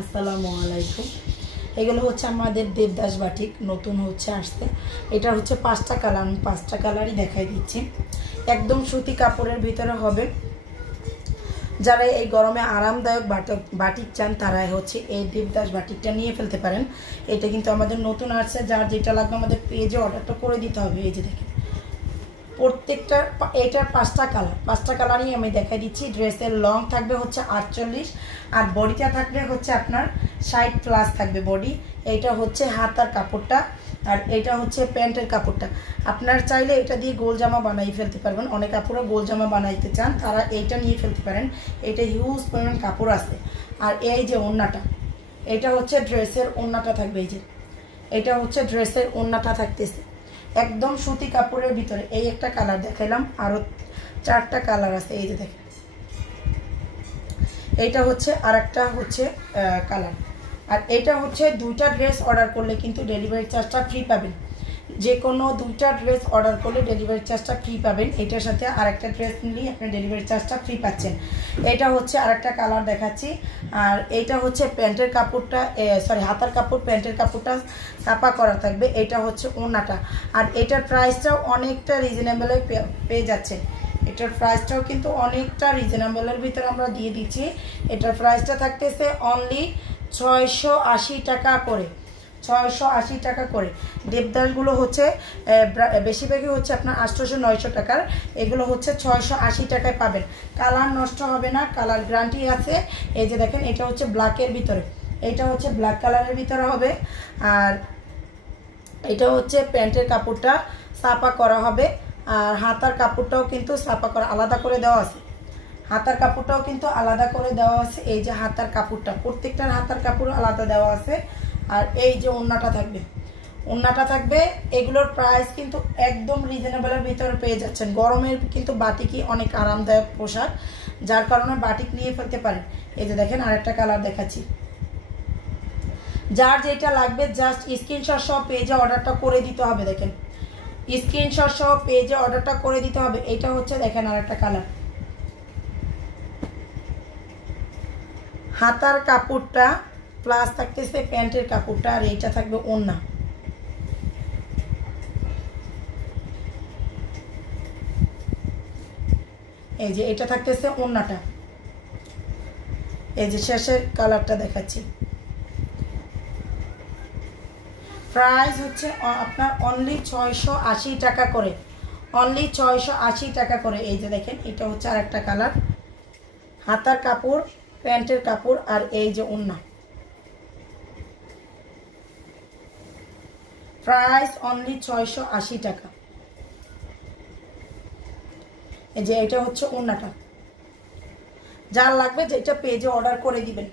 আসসালামু আলাইকুম। এগুলো হচ্ছে আমাদের দেবদাস বাটিক, নতুন হচ্ছে আসছে। এটা হচ্ছে 5টা কালার, আমি 5টা কালারই দেখাই দিচ্ছি। একদম সুতি কাপড়ের ভিতরে হবে। যারা এই গরমে আরামদায়ক বাটিক চান তারা হচ্ছে এই দেবদাস বাটিকটা নিয়ে ফেলতে পারেন। এটা কিন্তু আমাদের নতুন আসছে, যার যেটা লাগবে আমাদের পেজে অর্ডারটা করে দিতে হবে। এই যে দেখেন প্রত্যেকটা, এটার 5টা কালারই আমি দেখাই দিচ্ছি। ড্রেসের লং থাকবে হচ্ছে 48 আর বডিটা থাকবে হচ্ছে আপনার 60+ থাকবে বডি। এইটা হচ্ছে হাতার কাপড়টা আর এটা হচ্ছে প্যান্টের কাপড়টা। আপনার চাইলে এটা দিয়ে গোল জামা বানাই ফেলতে পারবেন। অনেক কাপড়ও গোল জামা বানাইতে চান তারা এইটা নিয়ে ফেলতে পারেন। এটা হিউজ পরিমাণ কাপড় আছে। আর এই যে ওড়নাটা, এটা হচ্ছে ড্রেসের ওড়নাটা থাকবে। এই যে এটা হচ্ছে ড্রেসের ওড়নাটা থাকতেছে একদম সুতি কাপড়ের ভিতরে। এই একটা কালার দেখাইলাম, আরো 4টা কালার আছে। এই যে দেখেন এইটা হচ্ছে আর একটা হচ্ছে কালার। আর এটা হচ্ছে 2টা ড্রেস অর্ডার করলে কিন্তু ডেলিভারি চার্জটা ফ্রি পাবেন। যে কোনো 2টা ড্রেস অর্ডার করলে ডেলিভারি চার্জটা ফ্রি পাবেন। এটার সাথে আরেকটা ড্রেস নিলেই আপনি ডেলিভারি চার্জটা ফ্রি পাচ্ছেন। এটা হচ্ছে আরেকটা কালার দেখাচ্ছি। আর এইটা হচ্ছে প্যান্টের কাপড়টা, হাতার কাপড়, প্যান্টের কাপড়টা ছাপা করা থাকবে। এটা হচ্ছে ওড়নাটা। আর এটার প্রাইসটাও অনেকটা রিজনেবলে পেয়ে যাচ্ছেন। এটার প্রাইসটাও কিন্তু অনেকটা রিজনেবলের ভিতরে আমরা দিয়ে দিচ্ছি। এটার প্রাইসটা থাকতেছে অনলি 680 টাকা করে। 680 টাকা করে। দেবদাসগুলো হচ্ছে বেশিরভাগই হচ্ছে আপনার 800-900 টাকার। এগুলো হচ্ছে 680 টাকায় পাবেন। কালার নষ্ট হবে না, কালার গ্যারান্টি আছে। এই যে দেখেন এটা হচ্ছে ব্ল্যাকের ভিতরে, এটা হচ্ছে ব্ল্যাক কালারের ভিতরে হবে। আর এটা হচ্ছে প্যান্টের কাপড়টা ছাপা করা হবে। আর হাতার কাপড়টাও কিন্তু ছাপা করা আলাদা করে দেওয়া আছে। হাতার কাপড়টাও কিন্তু আলাদা করে দেওয়া আছে। এই যে হাতার কাপড়টা, প্রত্যেকটার হাতার কাপড় আলাদা দেওয়া আছে। আর এই যে ওড়নাটা থাকবে, ওড়নাটা থাকবে। এগুলোর প্রাইস কিন্তু একদম রিজনেবলের ভিতরে পেয়ে যাচ্ছেন। গরমের কিন্তু বাটিকই অনেক আরামদায়ক পোশাক, যার কারণে বাটিক নিয়ে ফেলতে পারেন। এই যে দেখেন আরেকটা কালার দেখাচ্ছি। যার যেটা লাগবে জাস্ট স্ক্রিনশট সহ পেজে অর্ডারটা করে দিতে হবে। দেখেন স্ক্রিনশট সহ পেজে অর্ডারটা করে দিতে হবে। এটা হচ্ছে দেখেন আরেকটা কালার। হাতার কাপড়টা প্লাস থাকতেছে প্যান্টের কাপড়টা, আর এইটা থাকবে ওড়না। এই যে এটা থাকতেছে ওড়নাটা। এই যে শেষের কালারটা দেখাচ্ছি। প্রাইস হচ্ছে আপনার অনলি 680 টাকা করে, অনলি 680 টাকা করে। এই যে দেখেন এটা হচ্ছে আর একটা কালার। হাতার কাপড়, প্যান্টের কাপড় আর এই যে ওড়না। প্রাইস অনলি 680 টাকা। এই যে এটা হচ্ছে ওড়নাটা। যার লাগবে যেটা পেজে অর্ডার করে দিবেন।